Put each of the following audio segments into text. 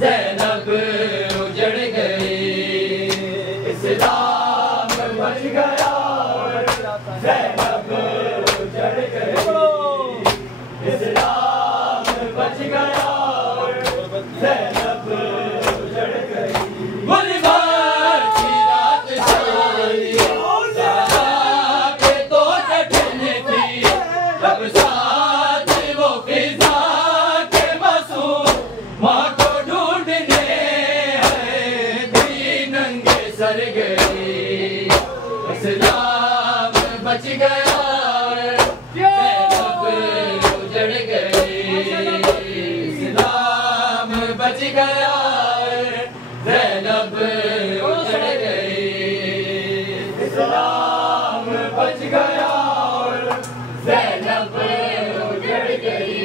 ज़ैनब उजड़ गई, इस्लाम बच गया, ज़ैनब उजड़ गई, इस्लाम बच गया, ज़ैनब उजड़ गई। गुलबार की रात सारी के तो कठिन थी, जब साथ वो फिजा के मासूम माँ को ढूंढने आए थी, नंगे सर गई, इस्लाम बच गया, ज़ैनब उजड़ गई, इस्लाम बच गया, ज़ैनब उजड़ गई, इस्लाम बच गया, ज़ैनब उजड़ गई,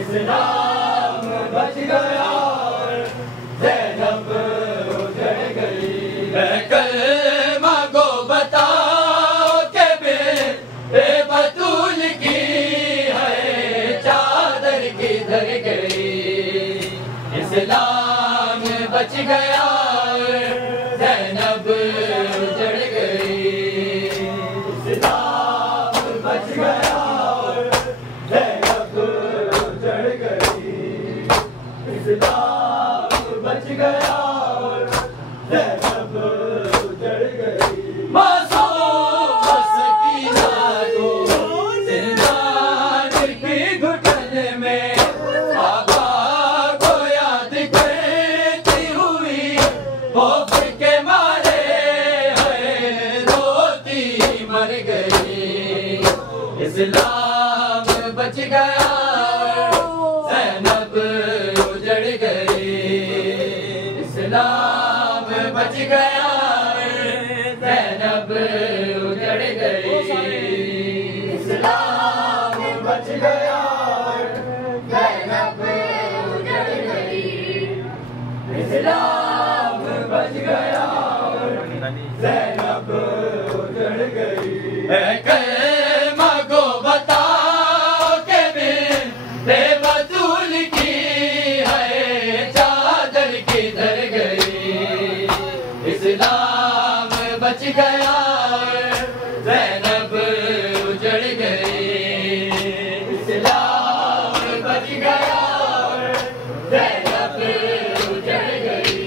इस्लाम बच गया, ज़ैनब उजड़ गई। कलमा को बताओ के बेबतूल की है चादर किधर गई, इस्लाम बच गया, ज़ैनब उजड़ गई, इस्लाम बच गया, ज़ैनब उजड़ गई, इस्लाम बच गया, ज़ैनब उजड़ गई। मासूम मस्कीना को जिंदान की घुटन में आका को याद करती हुई, खौफ के मारे है रोती मर गई, इस्लाम बच गया, ज़ैनब उजड़ गई, इस्लाम बच गया, ज़ैनब उजड़ गई, इस्लाम बच गया, ज़ैनब उजड़ गई, इस्लाम बच गया, ज़ैनब उजड़ गई। कलमा को बताओ के बेबतूल की है चादर किधर गई, इस्लाम बच गया, ज़ैनब उजड़ गई, इस्लाम बच गया, ज़ैनब उजड़ गई,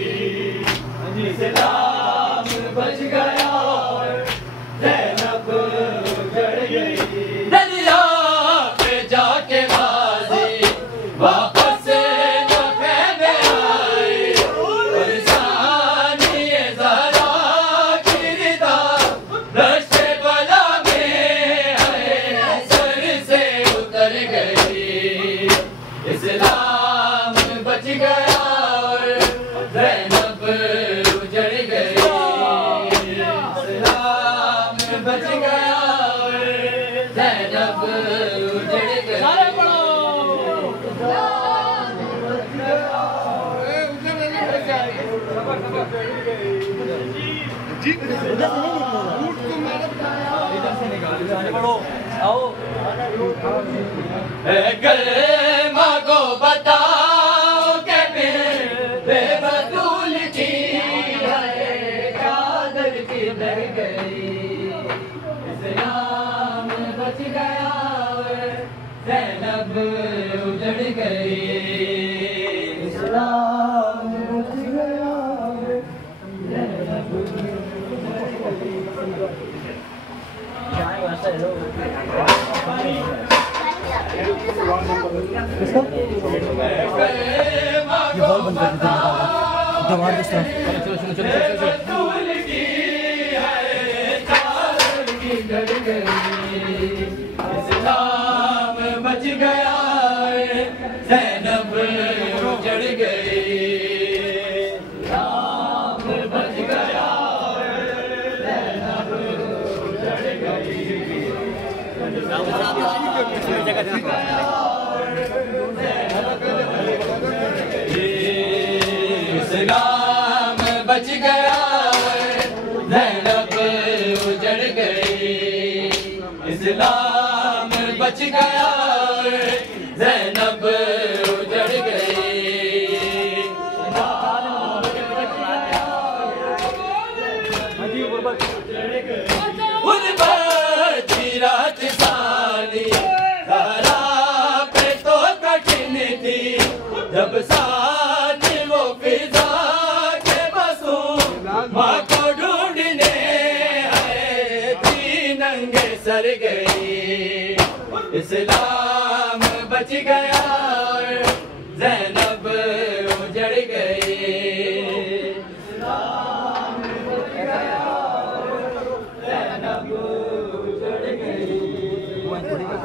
इस्लाम बच गया, ज़ैनब उजड़ गई। दरिया पे जाके गाज़ी वापस न खैमे आए, फरसानिए ज़हरा की रिदा दश्ते बला में आए, सर से उतर गई, इस्लाम बच गया, ज़ैनब उजड़ गई, इस्लाम बच गया, ज़ैनब उजड़ गई। सारे पढ़ो। कलमा को बताओ के बेबतूल की है चादर किधर गई, इस्लाम बच गया, ज़ैनब उजड़ गई, इस्लाम बच गया, ज़ैनब उजड़ इस्लाम बच गया, ज़ैनब उजड़ गई, इस्लाम बच गया, ज़ैनब उजड़ गई, इस्लाम बच गया, ज़ैनब उजड़ गई, इस्लाम बच गया, ज़ैनब उजड़ गई। उजड़ गई। ज़ैनब उजड़ गई,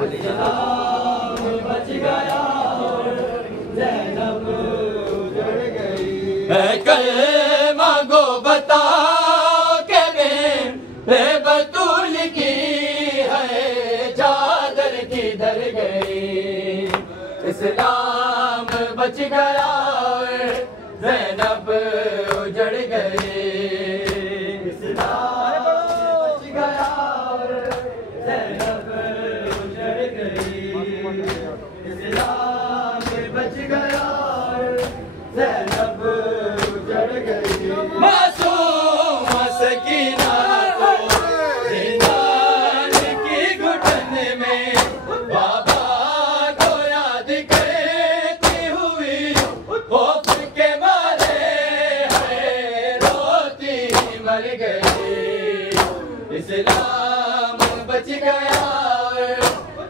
इस्लाम बच गया, ज़ैनब उजड़ गई। कलमा गो बताओ के बतूल की है चादर किधर गई। इस्लाम बच गया, ज़ैनब उजड़ गई। इस्लाम बच गया, ज़ैनब उजड़ गई। इस्लाम बच गया, ज़ैनब उजड़ गई। मासूम सकीना को ज़िंदान की घुटन में बाबा को याद करती हुई खौफ के मारे है रोती मर गई। इस्लाम बच गया,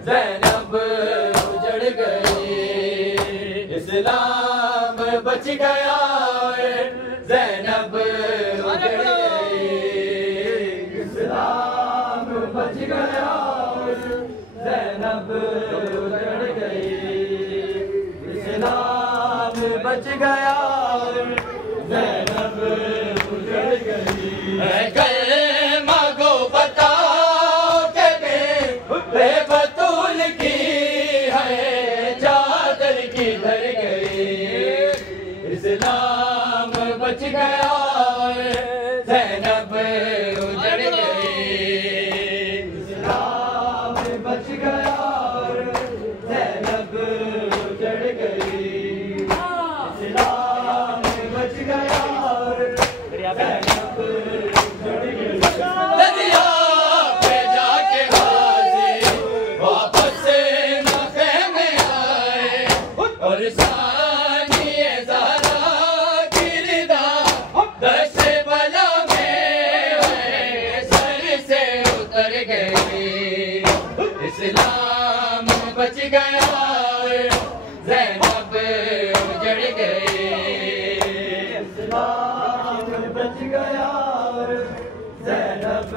ज़ैनब उजड़ गई। इस्लाम बच गया, ज़ैनब उजड़ गई। इस्लाम बच गया, ज़ैनब उजड़ गई। इस्लाम बच गया, ज़ैनब उजड़ गई। कलमा गो बताओ के बतूल की है चादर किधर गई। इस्लाम बच गया, ज़ैनब उजड़ गई। इस्लाम बच गया, ज़ैनब उजड़ गई। इस्लाम बच गया, ज़ैनब उजड़ गई। दरिया पे जाके गाज़ी वापस न ख़ैमे आए, और सानिए ज़हरा की रिदा दश्त बला में सर से उतर गई। इस्लाम बच गया, ज़ैनब उजड़ गई। इस्लाम बच गया, ज़ैनब